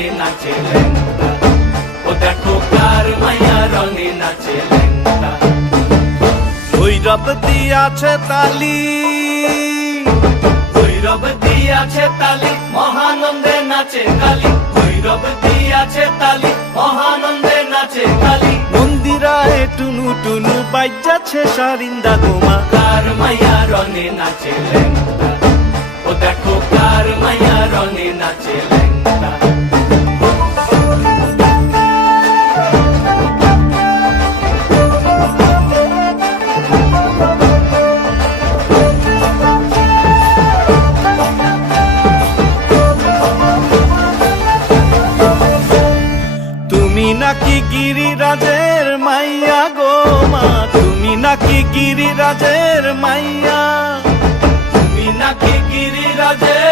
রঙে নাচে ল্যাংটা, ও দেখো কার মাইয়া রঙে নাচে ল্যাংটা। ভৈরব দিয়াছে তালি, ভৈরব দিয়াছে তালি, মহানন্দে নাচে কালী। ভৈরব দিয়াছে তালি, মহানন্দে নাচে কালী। মন্দিরায় টুনু টুনু বাজ্যাছে সারিন্দা গোমা। কার মাইয়া রঙে নাচে ল্যাংটা, ও দেখো কার মাইয়া রঙে নাচে ল্যাংটা। তুমি নাকি গিরিরাজের মাইয়া গো মা, তুমি নাকি গিরিরাজের মাইয়া। তুমি নাকি গিরিরাজের